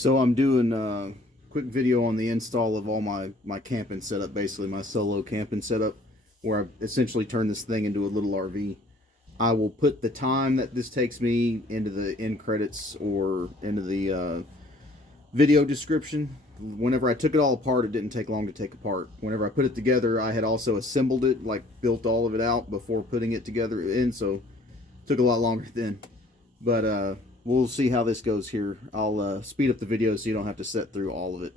So I'm doing a quick video on the install of all my camping setup, basically my solo camping setup, where I essentially turn this thing into a little RV. I will put the time that this takes me into the end credits or into the video description. Whenever I took it all apart, it didn't take long to take apart. Whenever I put it together, I had also assembled it, like built all of it out before putting it together in, so it took a lot longer then. But we'll see how this goes here. I'll speed up the video so you don't have to sit through all of it.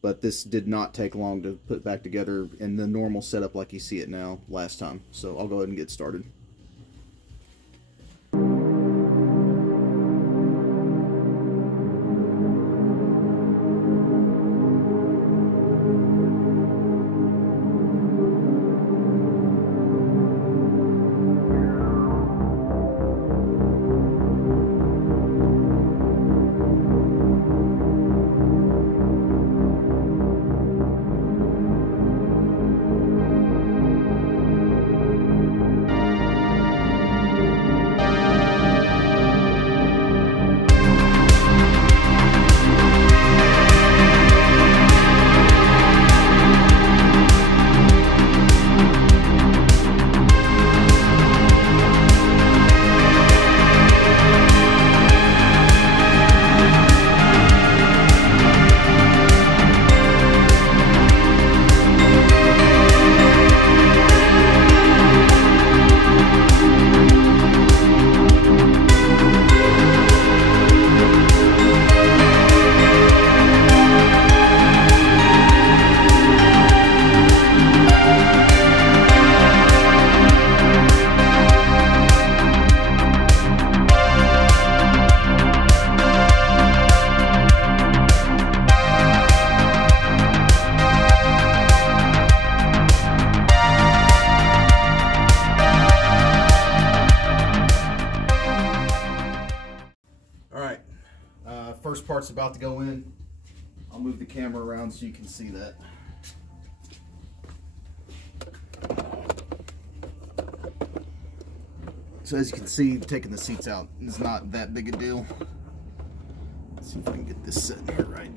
But this did not take long to put back together in the normal setup like you see it now last time. So I'll go ahead and get started. Alright, first part's about to go in. I'll move the camera around so you can see that. So as you can see, taking the seats out is not that big a deal. Let's see if I can get this set here right.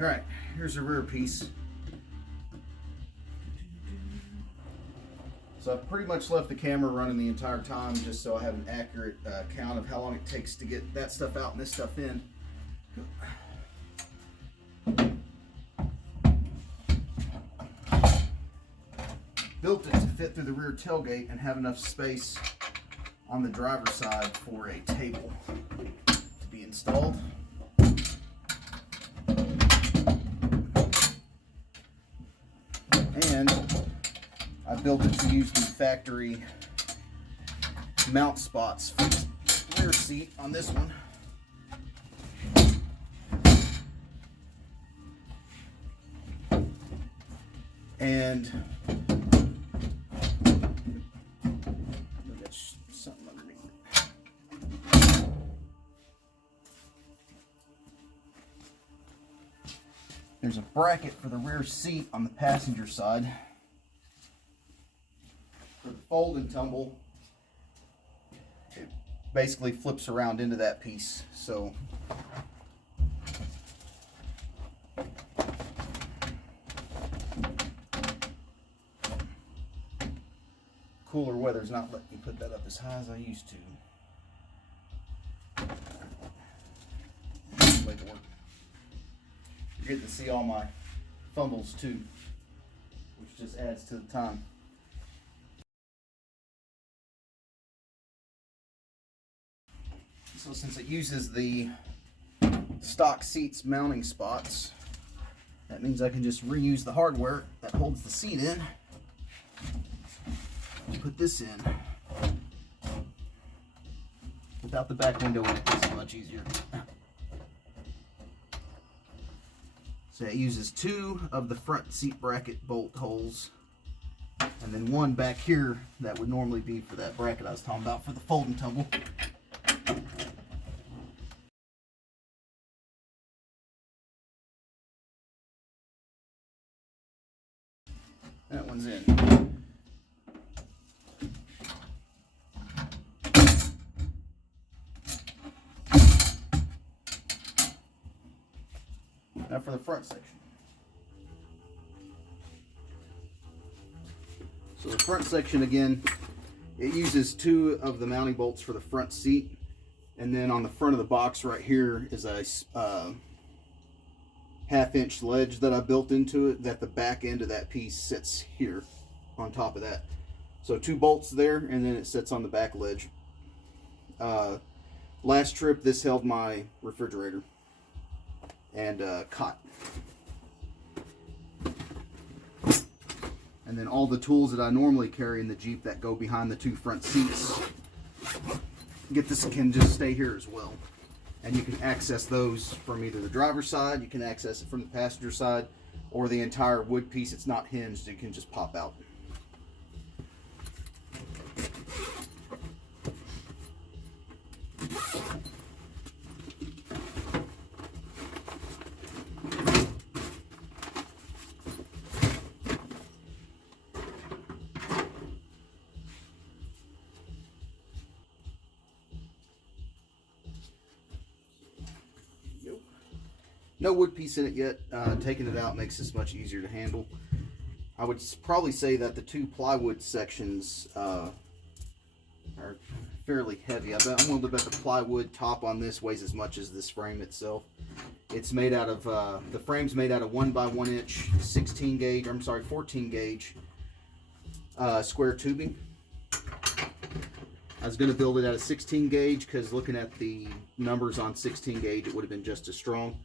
Alright, here's the rear piece. So I've pretty much left the camera running the entire time just so I have an accurate count of how long it takes to get that stuff out and this stuff in. Built it to fit through the rear tailgate and have enough space on the driver's side for a table to be installed. And I built it to use the factory mount spots for the rear seat on this one. And there's something underneath it. There's a bracket for the rear seat on the passenger side. For the fold and tumble, it basically flips around into that piece. So cooler weather's not letting me put that up as high as I used to. Way to work. You're getting to see all my fumbles too, which just adds to the time. So since it uses the stock seats mounting spots, that means I can just reuse the hardware that holds the seat in. Put this in without the back window in it. This is much easier. So it uses two of the front seat bracket bolt holes and then one back here that would normally be for that bracket I was talking about for the fold and tumble. That one's in. Now for the front section. So the front section, again, it uses 2 of the mounting bolts for the front seat, and then on the front of the box right here is a 1/2-inch ledge that I built into it, that the back end of that piece sits here on top of that. So 2 bolts there, and then it sits on the back ledge. Last trip, this held my refrigerator and cot. And then all the tools that I normally carry in the Jeep that go behind the 2 front seats, can just stay here as well. And you can access those from either the driver's side, you can access it from the passenger side, or the entire wood piece. It's not hinged, it can just pop out. No wood piece in it yet. Taking it out makes this much easier to handle. I would probably say that the 2 plywood sections are fairly heavy. I'm willing to bet the plywood top on this weighs as much as this frame itself. It's made out of, the frame's made out of 1x1 inch 14 gauge square tubing. I was going to build it out of 16 gauge because looking at the numbers on 16 gauge, it would have been just as strong.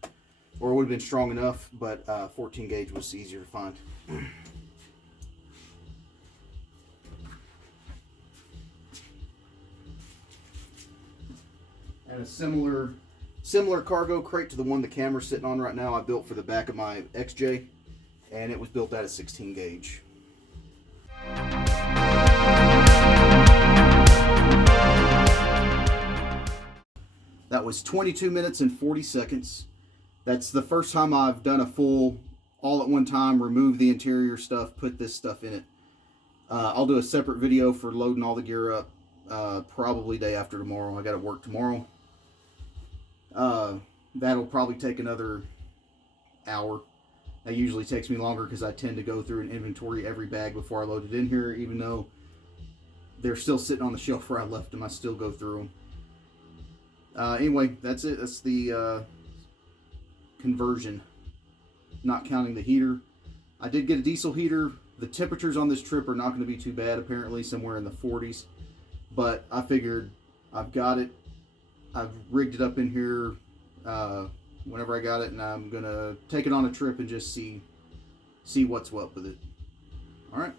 Or it would have been strong enough, but 14 gauge was easier to find. And a similar cargo crate to the one the camera's sitting on right now, I built for the back of my XJ, and it was built out of 16 gauge. That was 22 minutes and 40 seconds. That's the first time I've done a full, all at one time, remove the interior stuff, put this stuff in it. I'll do a separate video for loading all the gear up, probably day after tomorrow. I got to work tomorrow. That'll probably take another hour. That usually takes me longer because I tend to go through and inventory every bag before I load it in here, even though they're still sitting on the shelf where I left them. I still go through them. Anyway, that's it. That's the conversion, not counting the heater. I did get a diesel heater. The temperatures on this trip are not going to be too bad, apparently somewhere in the 40s, but I figured I've got it. I've rigged it up in here whenever I got it, and I'm going to take it on a trip and just see what's what with it. All right.